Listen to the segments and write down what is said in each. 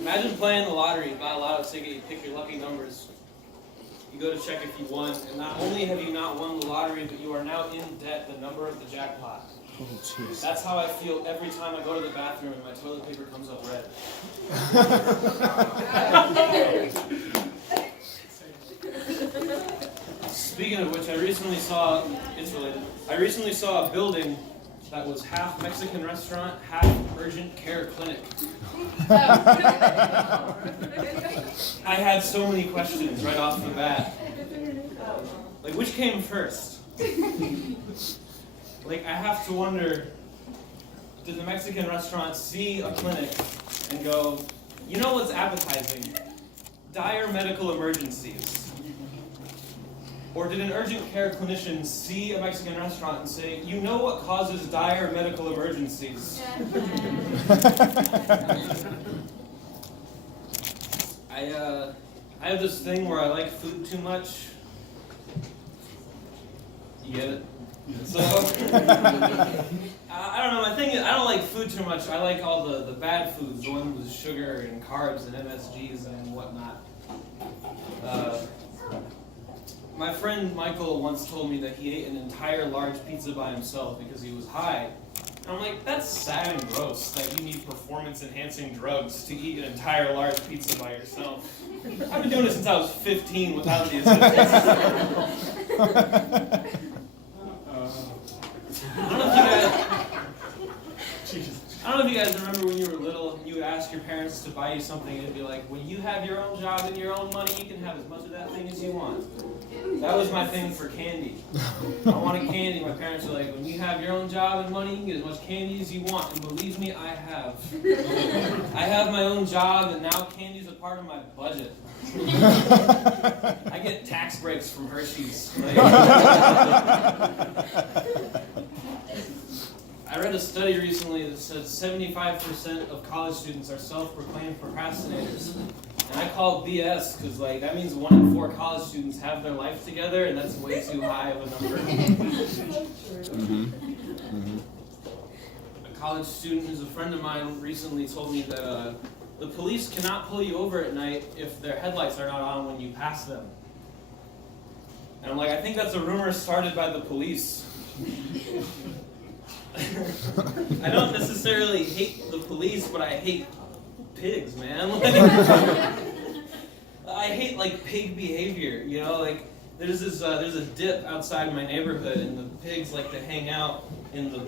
Imagine playing the lottery, buy a lotto ticket, you pick your lucky numbers. You go to check if you won, and not only have you not won the lottery, but you are now in debt the number of the jackpot. Oh, jeez. That's how I feel every time I go to the bathroom and my toilet paper comes up red. Speaking of which, I recently saw a building that was half Mexican restaurant, half urgent care clinic. I had so many questions right off the bat. Like, which came first? Like, I have to wonder, did the Mexican restaurant see a clinic and go, you know what's appetizing? Dire medical emergencies. Or did an urgent care clinician see a Mexican restaurant and say, you know what causes dire medical emergencies? I have this thing where I like food too much. You get it? So, I don't know, my thing is, I don't like food too much. I like all the bad foods, the ones with sugar and carbs and MSGs and whatnot. My friend Michael once told me that he ate an entire large pizza by himself because he was high. And I'm like, that's sad and gross that you need performance-enhancing drugs to eat an entire large pizza by yourself. I've been doing it since I was 15 without the assistance. I don't know if you guys remember when you were little and you would ask your parents to buy you something and it'd be like, when you have your own job and your own money, you can have as much of that thing as you want. That was my thing for candy. I wanted candy. My parents were like, when you have your own job and money, you can get as much candy as you want. And believe me, I have. I have my own job and now candy's a part of my budget. I get tax breaks from Hershey's. I read a study recently that said 75% of college students are self-proclaimed procrastinators. And I call it BS because that means 1 in 4 college students have their life together, and that's way too high of a number. A college student who's a friend of mine recently told me that the police cannot pull you over at night if their headlights are not on when you pass them. And I'm like, I think that's a rumor started by the police. I don't necessarily hate the police, but I hate pigs, man. I hate pig behavior. You know, there's a dip outside my neighborhood, and the pigs like to hang out in the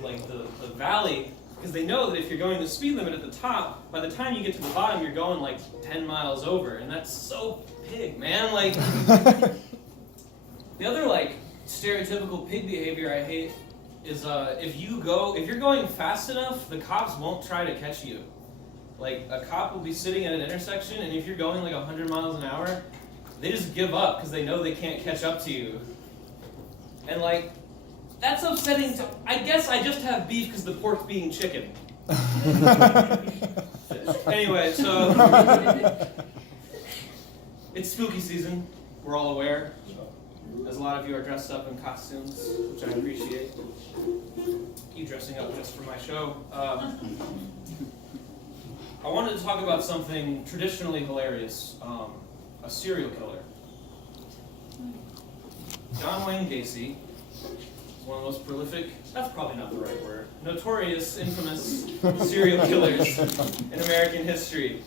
valley because they know that if you're going the speed limit at the top, by the time you get to the bottom, you're going 10 miles over, and that's so pig, man. The other stereotypical pig behavior I hate is if you're going fast enough, the cops won't try to catch you. A cop will be sitting at an intersection, and if you're going 100 miles an hour, they just give up because they know they can't catch up to you. And that's upsetting to, I guess I just have beef because the pork's being chicken. Anyway, so it's spooky season, we're all aware. As a lot of you are dressed up in costumes, which I appreciate. You dressing up just for my show. I wanted to talk about something traditionally hilarious, a serial killer. John Wayne Gacy is one of the most prolific, that's probably not the right word, notorious, infamous serial killers in American history.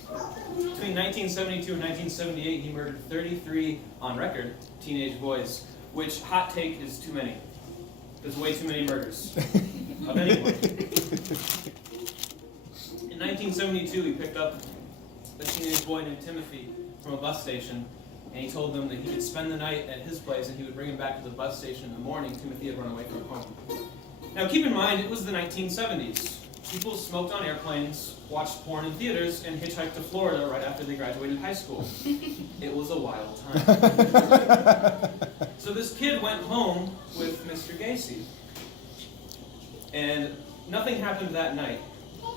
Between 1972 and 1978, he murdered 33, on record, teenage boys, which, hot take, is too many. There's way too many murders of anyone. In 1972, he picked up a teenage boy named Timothy from a bus station, and he told them that he could spend the night at his place and he would bring him back to the bus station in the morning. Timothy had run away from home. Now keep in mind, it was the 1970s. People smoked on airplanes, watched porn in theaters, and hitchhiked to Florida right after they graduated high school. It was a wild time. So this kid went home with Mr. Gacy. And nothing happened that night.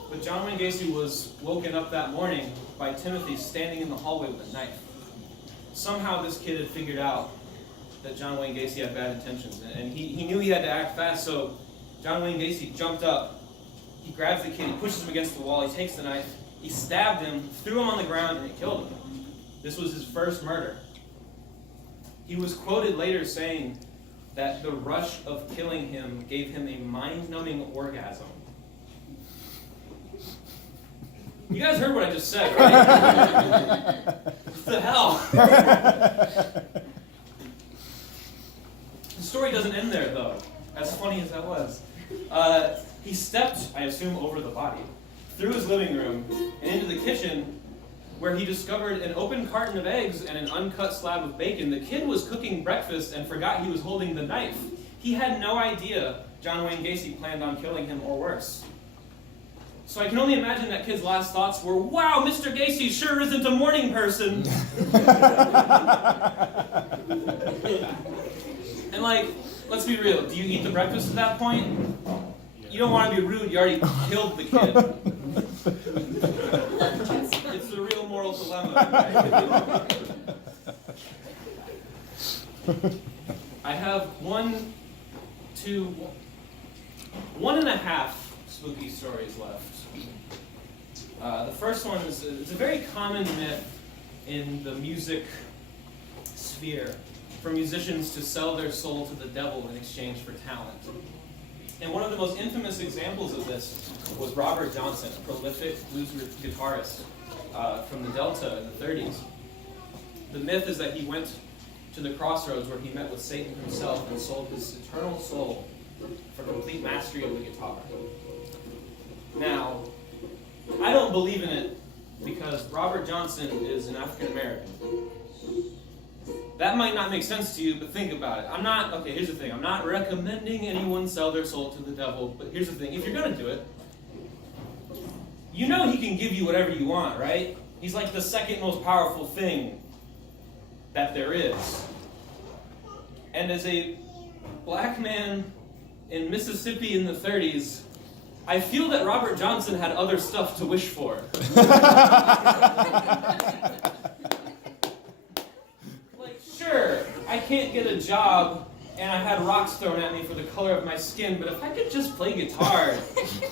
But John Wayne Gacy was woken up that morning by Timothy standing in the hallway with a knife. Somehow this kid had figured out that John Wayne Gacy had bad intentions, and he knew he had to act fast, so John Wayne Gacy jumped up, he grabs the kid, he pushes him against the wall, he takes the knife, He stabbed him, threw him on the ground, and he killed him. This was his first murder. He was quoted later saying that the rush of killing him gave him a mind-numbing orgasm. You guys heard what I just said, right? What the hell? The story doesn't end there, though, as funny as that was. He stepped, I assume, over the body, through his living room, and into the kitchen, where he discovered an open carton of eggs and an uncut slab of bacon. The kid was cooking breakfast and forgot he was holding the knife. He had no idea John Wayne Gacy planned on killing him, or worse. So I can only imagine that kid's last thoughts were, "Wow, Mr. Gacy sure isn't a morning person." And like, let's be real, do you eat the breakfast at that point? You don't want to be rude, you already killed the kid. It's the real moral dilemma. I have 1, 2, 1.5 spooky stories left. The first one is it's a very common myth in the music sphere for musicians to sell their soul to the devil in exchange for talent. And one of the most infamous examples of this was Robert Johnson, a prolific blues guitarist from the Delta in the 30s. The myth is that he went to the crossroads where he met with Satan himself and sold his eternal soul for complete mastery of the guitar. Now, I don't believe in it because Robert Johnson is an African American. That might not make sense to you, but think about it. Okay, here's the thing. I'm not recommending anyone sell their soul to the devil, but here's the thing. If you're going to do it, you know he can give you whatever you want, right? He's like the second most powerful thing that there is. And as a black man in Mississippi in the 30s, I feel that Robert Johnson had other stuff to wish for. Sure, I can't get a job, and I had rocks thrown at me for the color of my skin, but if I could just play guitar,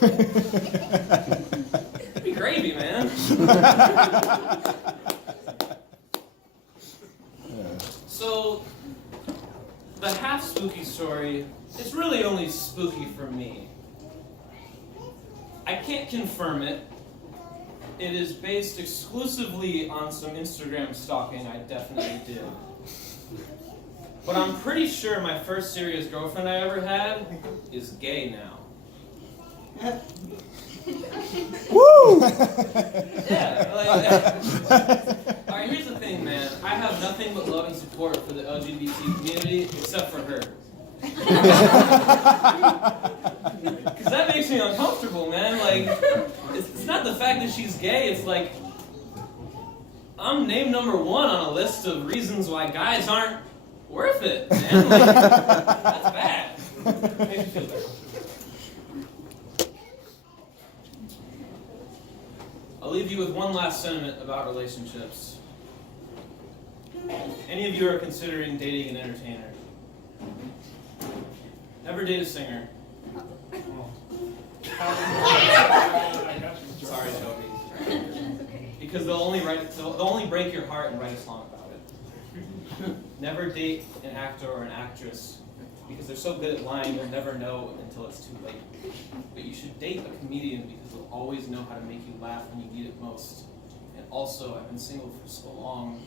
it'd be gravy, man. So, the half-spooky story is really only spooky for me. I can't confirm it. It is based exclusively on some Instagram stalking I definitely did. But I'm pretty sure my first serious girlfriend I ever had is gay now. Woo! Yeah. Alright, here's the thing, man. I have nothing but love and support for the LGBT community, except for her. Because that makes me uncomfortable, man. Like, it's not the fact that she's gay, it's like, I'm name number 1 on a list of reasons why guys aren't worth it, man. Like, that's bad. Makes me feel bad. I'll leave you with one last sentiment about relationships. Any of you are considering dating an entertainer? Never date a singer. Sorry, Toby. Because they'll only break your heart and write a song about it. Never date an actor or an actress because they're so good at lying you'll never know until it's too late. But you should date a comedian because they'll always know how to make you laugh when you need it most. And also, I've been single for so long.